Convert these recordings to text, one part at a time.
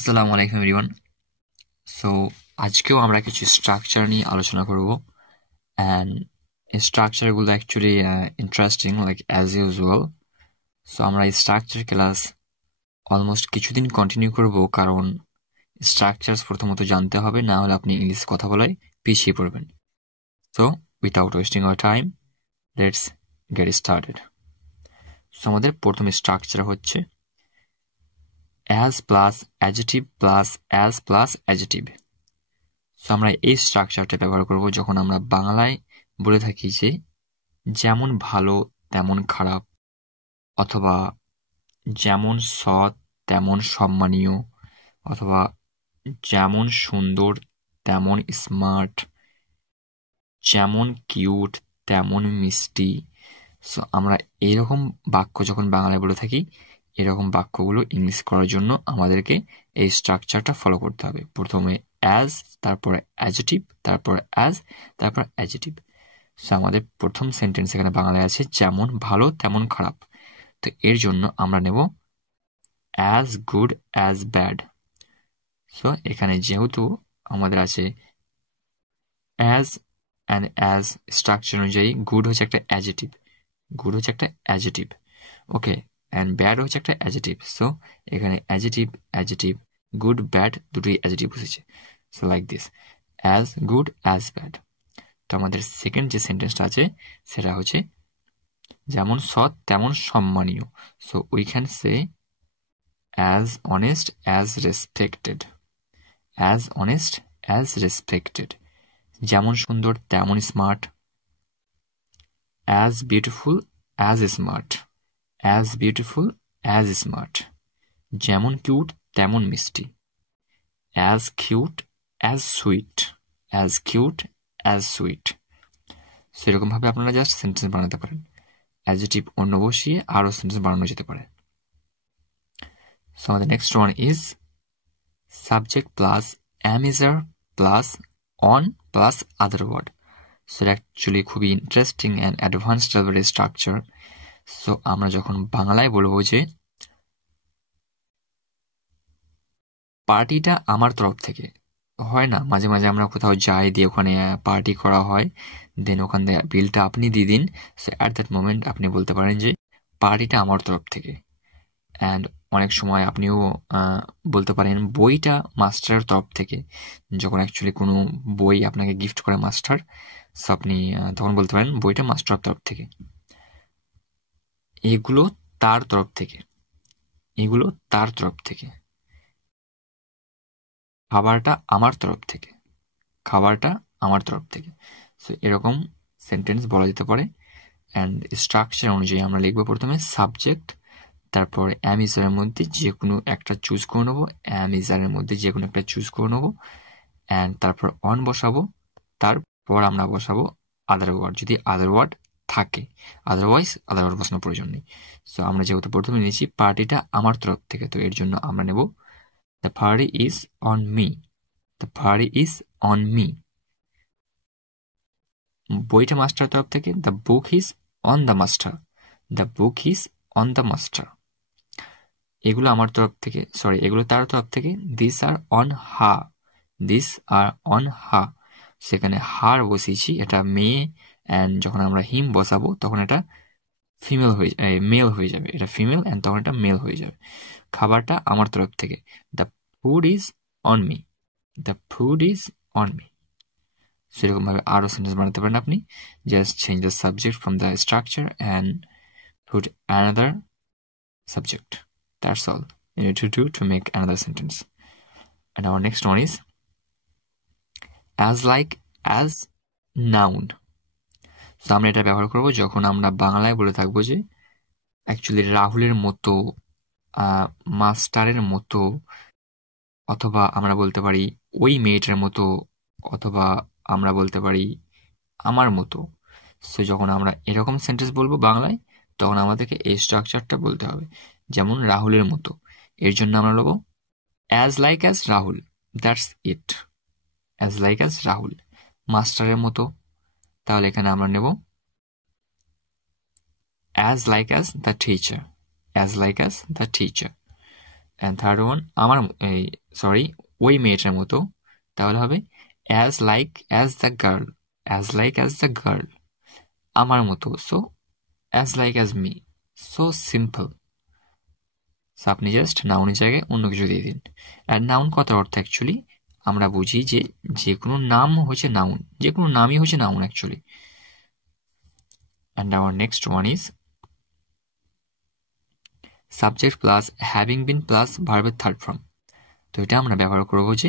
আসসালামু আলাইকুম everyone. So আজকেও আমরা কিছু স্ট্রাকচার নিয়ে আলোচনা করব অ্যান্ড এই স্ট্রাকচারগুলো actually interesting like as usual. So আমরা এই স্ট্রাকচার ক্লাস অলমোস্ট কিছুদিন কন্টিনিউ করব, কারণ স্ট্রাকচারস প্রথমত জানতে হবে, না হলে আপনি ইংলিশ কথা বলায় পিছিয়ে পড়বেন। So without wasting our time, let's get started. So আমাদের প্রথম স্ট্রাকচার হচ্ছে as plus adjective plus as plus adjective. So আমরা এই স্ট্রাকচারটা ব্যবহার করব যখন আমরা বাংলায় বলে থাকি যে যেমন ভালো তেমন খারাপ, অথবা যেমন সৎ তেমন সম্মানীয়, অথবা যেমন সুন্দর তেমন স্মার্ট, যেমন কিউট তেমন মিষ্টি। সো আমরা এইরকম বাক্য যখন বাংলায় বলে থাকি, এরকম বাক্যগুলো ইংলিশ করার জন্য আমাদেরকে এই স্ট্রাকচারটা ফলো করতে হবে। প্রথমে অ্যাজ, তারপরে অ্যাডজেক্টিভ, তারপর অ্যাজ, তারপর অ্যাডজেক্টিভ। সো আমাদের প্রথম সেন্টেন্স এখানে বাংলায় আছে যেমন ভালো তেমন খারাপ। তো এর জন্য আমরা নেব as good as bad. So এখানে যেহেতু আমাদের আছে অ্যাজ অ্যান্ড অ্যাজ, স্ট্রাকচার অনুযায়ী গুড হচ্ছে একটা অ্যাডজেক্টিভ, গুড হচ্ছে একটা অ্যাডজেক্টিভ, ওকে, অ্যান্ড ব্যাড হচ্ছে একটা অ্যাডজেক্টিভ। সো এখানে অ্যাডজেক্টিভ অ্যাডজেক্টিভ, গুড ব্যাড দুটোই অ্যাডজেক্টিভ বসেছে। So like this, as good as bad. তো আমাদের সেকেন্ড যে সেন্টেন্সটা আছে সেটা হচ্ছে যেমন সৎ তেমন সম্মানীয়। So we can say as honest as respected, as honest as respected. যেমন সুন্দর তেমন smart, as beautiful as smart, as beautiful as smart. যেমন কিউট তেমন মিষ্টি, as cute as sweet, as cute as sweet. সেরকমভাবে আপনারা জাস্ট সেন্টেন্স বানাতে পারেন। অ্যাডজেক্টিভ অন্য বসিয়ে আরও সেন্টেন্স বানানো যেতে পারে। সো আমাদের next one is subject plus am is er plus on plus other word. So এটা অ্যাকচুয়ালি খুবই ইন্টারেস্টিং অ্যান্ড অ্যাডভান্সড লেভেলের স্ট্রাকচার। সো আমরা যখন বাংলায় বলবো যে পার্টিটা আমার তরফ থেকে, হয় না মাঝে মাঝে আমরা কোথাও যাই দিয়ে ওখানে পার্টি করা হয়, দেন ওখান থেকে বিলটা আপনি দিয়ে দিন। সো অ্যাট দ্যাট মোমেন্ট আপনি বলতে পারেন যে পার্টিটা আমার তরফ থেকে। অ্যান্ড অনেক সময় আপনিও বলতে পারেন বইটা মাস্টারের তরফ থেকে, যখন অ্যাকচুয়ালি কোনো বই আপনাকে গিফট করে মাস্টার, সো আপনি তখন বলতে পারেন বইটা মাস্টারের তরফ থেকে। এগুলো তার তরফ থেকে, এগুলো তার তরফ থেকে। খাবারটা আমার তরফ থেকে, খাবারটা আমার তরফ থেকে। সো এরকম সেন্টেন্স বলা যেতে পারে। অ্যান্ড স্ট্রাকচার অনুযায়ী আমরা লিখবো প্রথমে সাবজেক্ট, তারপর am is er এর মধ্যে যে কোনো একটা চুজ করে নেবো, am is er এর মধ্যে যে কোনো একটা চুজ করে নেবো, অ্যান্ড তারপর অন বসাবো, তারপর আমরা বসাবো আদার ওয়ার্ড যদি আদার ওয়ার্ড থাকে, আদারওয়াইজ আদার ওয়ার্ড বসানোর প্রয়োজন নেই। সো আমরা যেহেতু প্রথমে নিয়েছি পার্টিটা আমার তরফ থেকে, তো এর জন্য আমরা নেব the party is on me, the party is on me. বইটা মাস্টার তরফ থেকে, the book is on the master, the book is on the master. এগুলো আমার তরফ থেকে, সরি এগুলো তার তরফ থেকে। This are on her, this are on her. সেখানে হার বসিয়েছি, এটা মেয়ে, অ্যান্ড যখন আমরা হিম বসাবো তখন এটা ফিমেল হয়ে মেল হয়ে যাবে, এটা ফিমেল অ্যান্ড তখন এটা মেল হয়ে যাবে। খাবারটা আমার তরফ থেকে, the food is on me, the food is on me. সেরকম ভাবে আরো সেন্টেন্স বানাতে পারেন আপনি। Just change the subject from the structure and put another subject. That's all you need to do to make another sentence. And our next one is as like as noun. So আমরা এটা ব্যবহার করব যখন আমরা বাংলায় বলে থাকবো যে অ্যাকচুয়ালি রাহুলের মতো, মাস্টারের মতো, অথবা আমরা বলতে পারি ওই মেয়েটার মতো, অথবা আমরা বলতে পারি আমার মতো। সো যখন আমরা এরকম সেন্টেন্স বলবো বাংলায়, তখন আমাদেরকে এই স্ট্রাকচারটা বলতে হবে। যেমন রাহুলের মতো, এর জন্য আমরা বলবো as like as Rahul, that's it, as like as Rahul. মাস্টারের মতো, তাহলে এখানে আমরা নেব as like as the teacher, as like as the teacher. and third one ওই মেয়েটার মতো, তাহলে হবে as like as the girl, আমার মতো, so as like as me, so simple. So আপনি জাস্ট নাউনের জায়গায় অন্য কিছু দিয়ে দিন। আর নাউন কথার অর্থ অ্যাকচুয়ালি আমরা বুঝি যে কোনো নাম হচ্ছে নাউন, যে কোনো নামই হচ্ছে noun actually. And our next one is subject plus having been plus ভার্বের থার্ড ফর্ম। তো এটা আমরা ব্যবহার করবো যে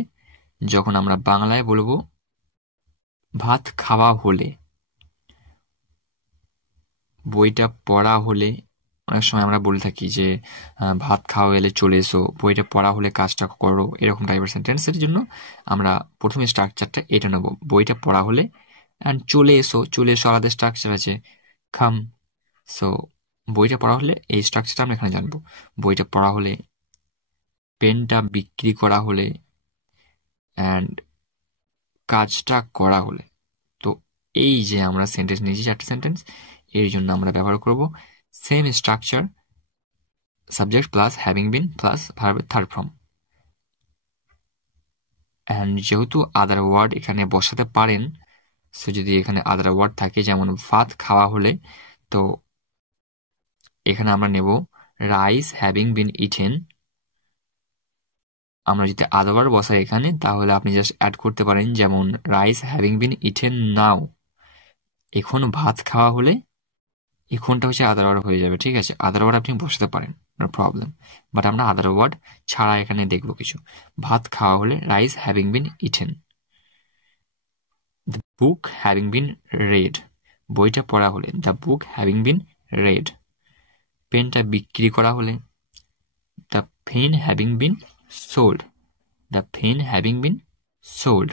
যখন আমরা বাংলায় বলবো ভাত খাওয়া হলে, বইটা পড়া হলে, অনেক সময় আমরা বলে থাকি যে ভাত খাওয়া এলে চলে এসো, বইটা পড়া হলে কাজটা করো, এরকম টাইপের সেন্টেন্সের জন্য আমরা প্রথমে স্ট্রাকচারটা এটা নেব, বইটা পড়া হলে, অ্যান্ড চলে এসো আলাদা স্ট্রাকচার আছে কাম। সো বইটা পড়া হলে এই স্ট্রাকচারটা আমরা এখানে জানবো, বইটা পড়া হলে, পেনটা বিক্রি করা হলে, অ্যান্ড কাজটা করা হলে। তো এই যে আমরা সেন্টেন্স নিয়েছি 4টা সেন্টেন্স, এর জন্য আমরা ব্যবহার করব same structure, subject plus having been plus ভার্বের থার্ড ফর্ম। অ্যান্ড যেহেতু আদার ওয়ার্ড এখানে বসাতে পারেন, সো যদি এখানে আদার ওয়ার্ড থাকে যেমন ভাত খাওয়া হলে, তো এখানে আমরা নেব রাইস হ্যাভিং বিন ইটেন। আমরা যদি আদার ওয়ার্ড বসাই এখানে, তাহলে আপনি জাস্ট অ্যাড করতে পারেন যেমন রাইস হ্যাভিং বিন ইটেন নাও। এখন ভাত খাওয়া হলে এখনটা হচ্ছে আদার ওয়ার্ড হয়ে যাবে, ঠিক আছে? আদার ওয়ার্ড আপনি বসাতে পারেন, নো প্রবলেম, বাট আমরা আদার ওয়ার্ড ছাড়া এখানে দেখবো কিছু। ভাত খাওয়া হলে rice having been eaten, the book having been read, বইটা পড়া হলে the book having been read, পেনটা বিক্রি করা হলে the pen having been sold, the pen having been sold,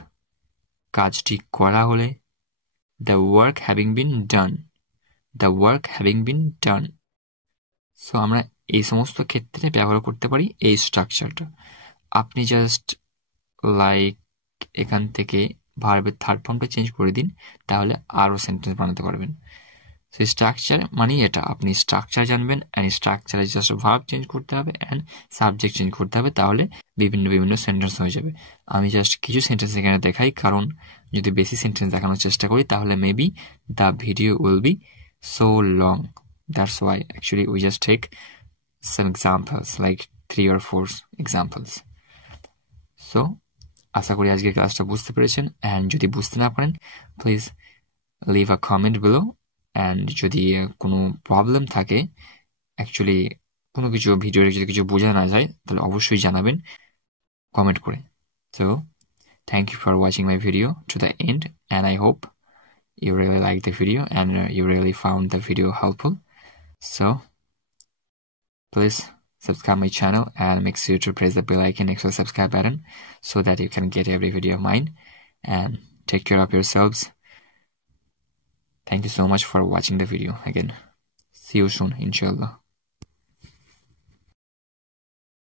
কাজটি করা হলে the work having been done, the work having been done. So আমরা এই সমস্ত ক্ষেত্রে ব্যবহার করতে পারি এই স্ট্রাকচারটা। আপনি জাস্ট লাইক এখান থেকে ভার্বের থার্ড ফর্মটা চেঞ্জ করে দিন, তাহলে আরও সেন্টেন্স বানাতে পারবেন। সো স্ট্রাকচার মানে এটা, আপনি স্ট্রাকচার জানবেন, অ্যান্ড স্ট্রাকচারে জাস্ট ভার্ব চেঞ্জ করতে হবে অ্যান্ড সাবজেক্ট চেঞ্জ করতে হবে, তাহলে বিভিন্ন সেন্টেন্স হয়ে যাবে। আমি জাস্ট কিছু সেন্টেন্স এখানে দেখাই, কারণ যদি বেশি সেন্টেন্স দেখানোর চেষ্টা করি তাহলে maybe the video will be so long. That's why actually we just take some examples, like 3 or 4 examples. So আশা করি আজকের ক্লাসটা বুঝতে পেরেছেন, and যদি বুঝতে না পারেন please leave a comment below, and যদি কোনো প্রবলেম থাকে, অ্যাকচুয়ালি কোনো কিছু ভিডিওর যদি কিছু বোঝা না যায়, তাহলে অবশ্যই জানাবেন কমেন্ট করে। So thank you for watching my video to the end, and I hope you really liked the video and you really found the video helpful. So please subscribe my channel and make sure to press the bell icon next to the subscribe button so that you can get every video of mine, and take care of yourselves. Thank you so much for watching the video again. See you soon, inshallah.